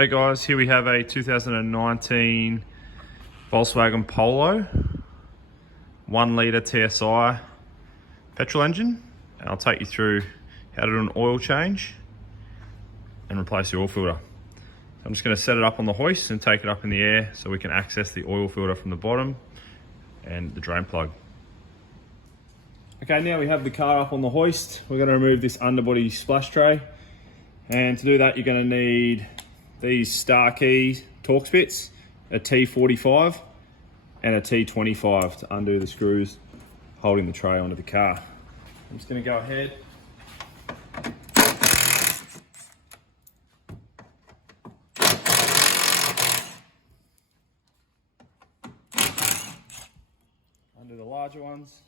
Hey guys, here we have a 2019 Volkswagen Polo 1 litre TSI petrol engine, and I'll take you through how to do an oil change and replace the oil filter. So I'm just going to set it up on the hoist and take it up in the air so we can access the oil filter from the bottom and the drain plug. Okay, now we have the car up on the hoist. We're going to remove this underbody splash tray, and to do that you're going to need these star key Torx bits, a T45 and a T25 to undo the screws holding the tray onto the car. I'm just going to go ahead undo the larger ones.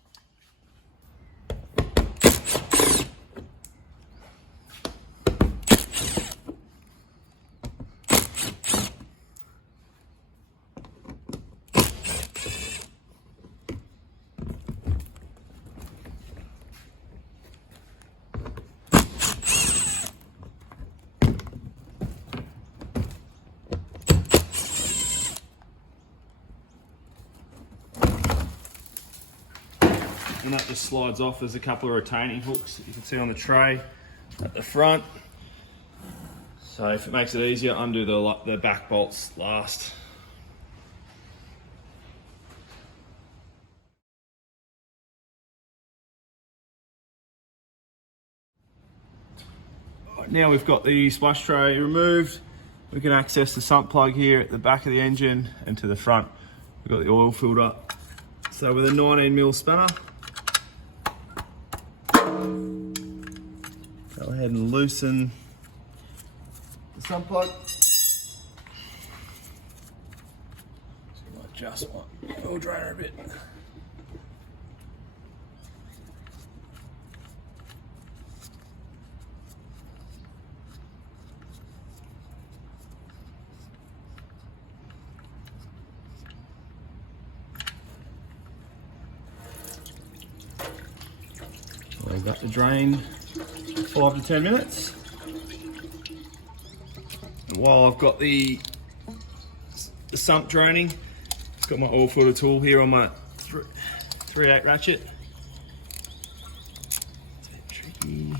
And that just slides off. There's a couple of retaining hooks that you can see on the tray at the front. So if it makes it easier, undo the back bolts last. Now we've got the splash tray removed, we can access the sump plug here at the back of the engine, and to the front we've got the oil filter. So with a 19mm spanner, go ahead and loosen the sump plug. So you might adjust one oil drainer a bit. Leave that to drain 5 to 10 minutes. And while I've got the sump draining, I've got my oil filter tool here on my 3/8 ratchet. It's a bit tricky.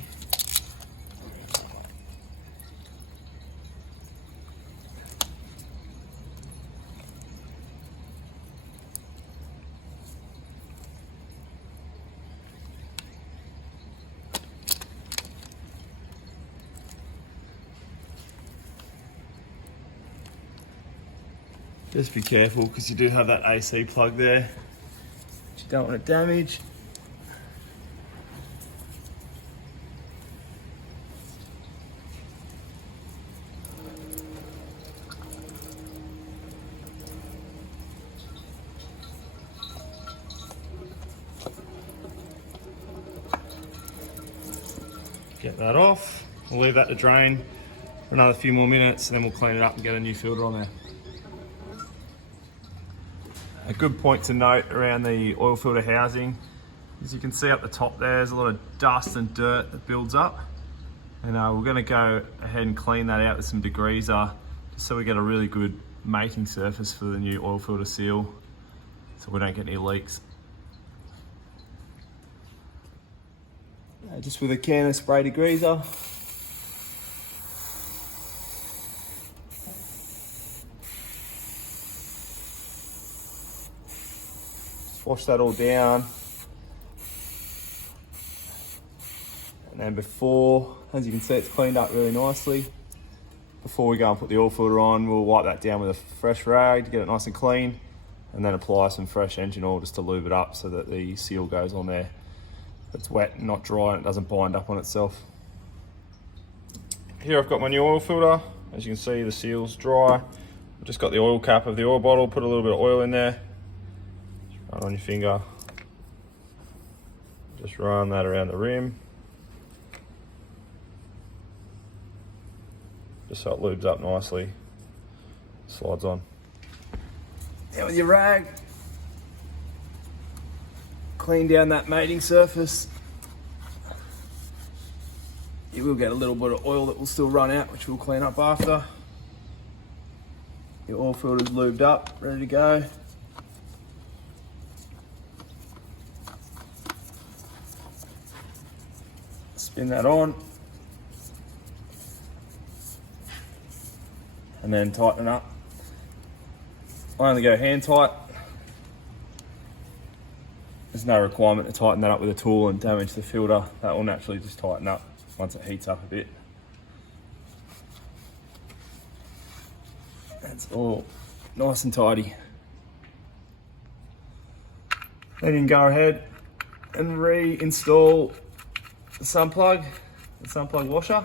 Just be careful because you do have that AC plug there, which you don't want to damage. Get that off. We'll leave that to drain for another few more minutes, and then we'll clean it up and get a new filter on there. A good point to note around the oil filter housing, as you can see up the top there's a lot of dust and dirt that builds up, and we're going to go ahead and clean that out with some degreaser just so we get a really good mating surface for the new oil filter seal so we don't get any leaks. Just with a can of spray degreaser. Wash that all down, and then before, as you can see, it's cleaned up really nicely. Before we go and put the oil filter on, we'll wipe that down with a fresh rag to get it nice and clean, and then apply some fresh engine oil just to lube it up so that the seal goes on there. It's wet and not dry and it doesn't bind up on itself. Here I've got my new oil filter. As you can see, the seal's dry. I've just got the oil cap of the oil bottle, put a little bit of oil in there. Run on your finger, just run that around the rim, just so it lubes up nicely, slides on. Now with your rag, clean down that mating surface. You will get a little bit of oil that will still run out, which we'll clean up after. Your oil filter's lubed up, ready to go. Spin that on. And then tighten up. I only go hand tight. There's no requirement to tighten that up with a tool and damage the filter. That will naturally just tighten up once it heats up a bit. That's all nice and tidy. Then you can go ahead and reinstall the sump plug washer.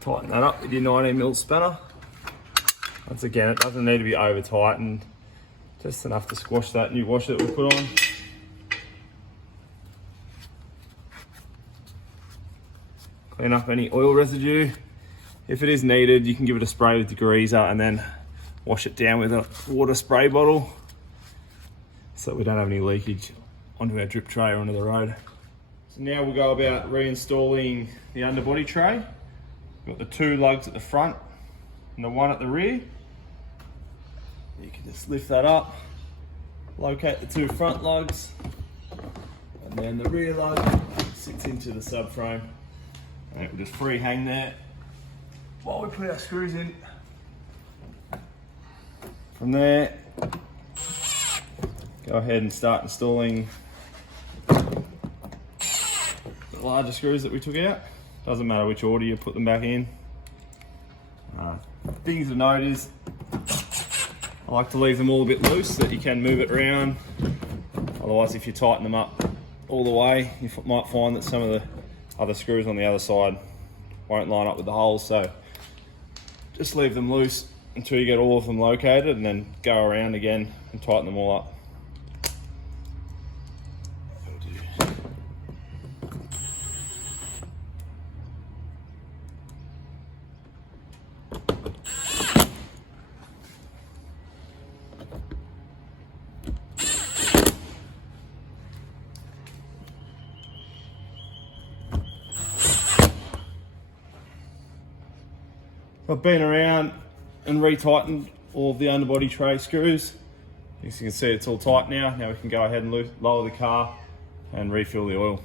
Tighten that up with your 19mm spanner. Once again, it doesn't need to be over tightened, just enough to squash that new washer that we put on. Clean up any oil residue. If it is needed, you can give it a spray with degreaser and then wash it down with a water spray bottle so that we don't have any leakage onto our drip tray or onto the road. So now we'll go about reinstalling the underbody tray. We've got the two lugs at the front and the one at the rear. You can just lift that up, locate the two front lugs, and then the rear lug sits into the subframe. And it will just free hang there while we put our screws in. From there, go ahead and start installing the larger screws that we took out. Doesn't matter which order you put them back in. Things to note is I like to leave them all a bit loose so that you can move it around. Otherwise, if you tighten them up all the way, you might find that some of the other screws on the other side won't line up with the holes. So just leave them loose until you get all of them located and then go around again and tighten them all up. I've been around and retightened all of the underbody tray screws. As you can see, it's all tight now. Now we can go ahead and lower the car and refill the oil.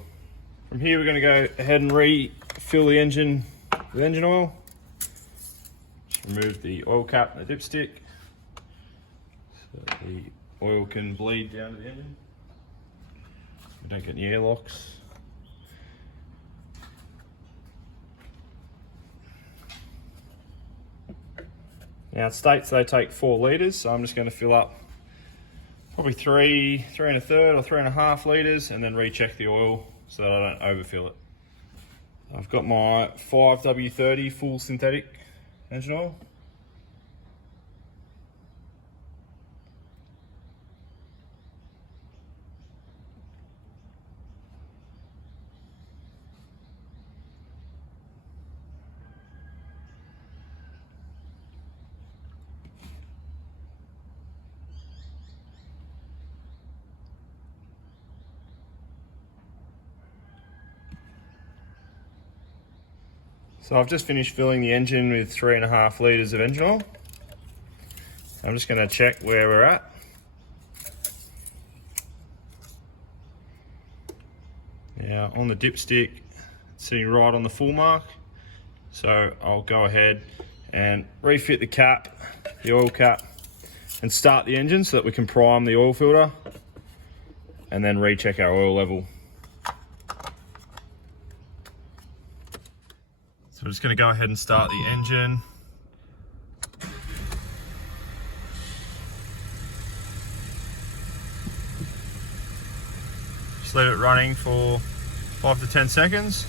From here, we're going to go ahead and refill the engine with engine oil. Just remove the oil cap and the dipstick so the oil can bleed down to the engine. We don't get any airlocks. Now it states they take 4 litres, so I'm just going to fill up probably 3 1/3 or 3 1/2 litres and then recheck the oil so that I don't overfill it. I've got my 5W30 full synthetic engine oil. So I've just finished filling the engine with 3 1/2 litres of engine oil. I'm just going to check where we're at. Now on the dipstick, it's sitting right on the full mark. So I'll go ahead and refit the cap, the oil cap, and start the engine so that we can prime the oil filter and then recheck our oil level. So we're just going to go ahead and start the engine. Just leave it running for 5 to 10 seconds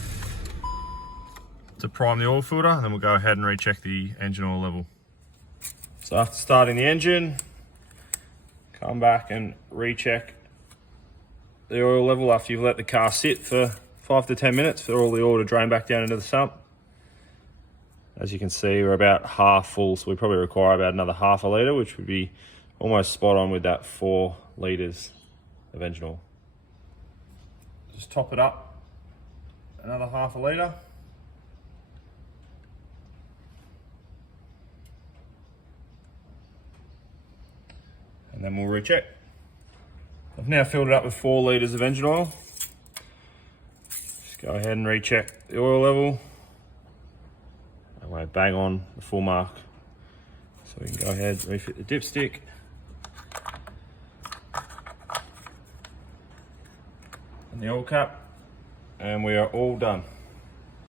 to prime the oil filter, and then we'll go ahead and recheck the engine oil level. So after starting the engine, come back and recheck the oil level after you've let the car sit for 5 to 10 minutes for all the oil to drain back down into the sump. As you can see, we're about half full, so we probably require about another 1/2 litre, which would be almost spot on with that 4 litres of engine oil. Just top it up another half a litre. And then we'll recheck. I've now filled it up with 4 litres of engine oil. Just go ahead and recheck the oil level. That way, bang on the full mark. So we can go ahead, refit the dipstick. And the oil cap. And we are all done.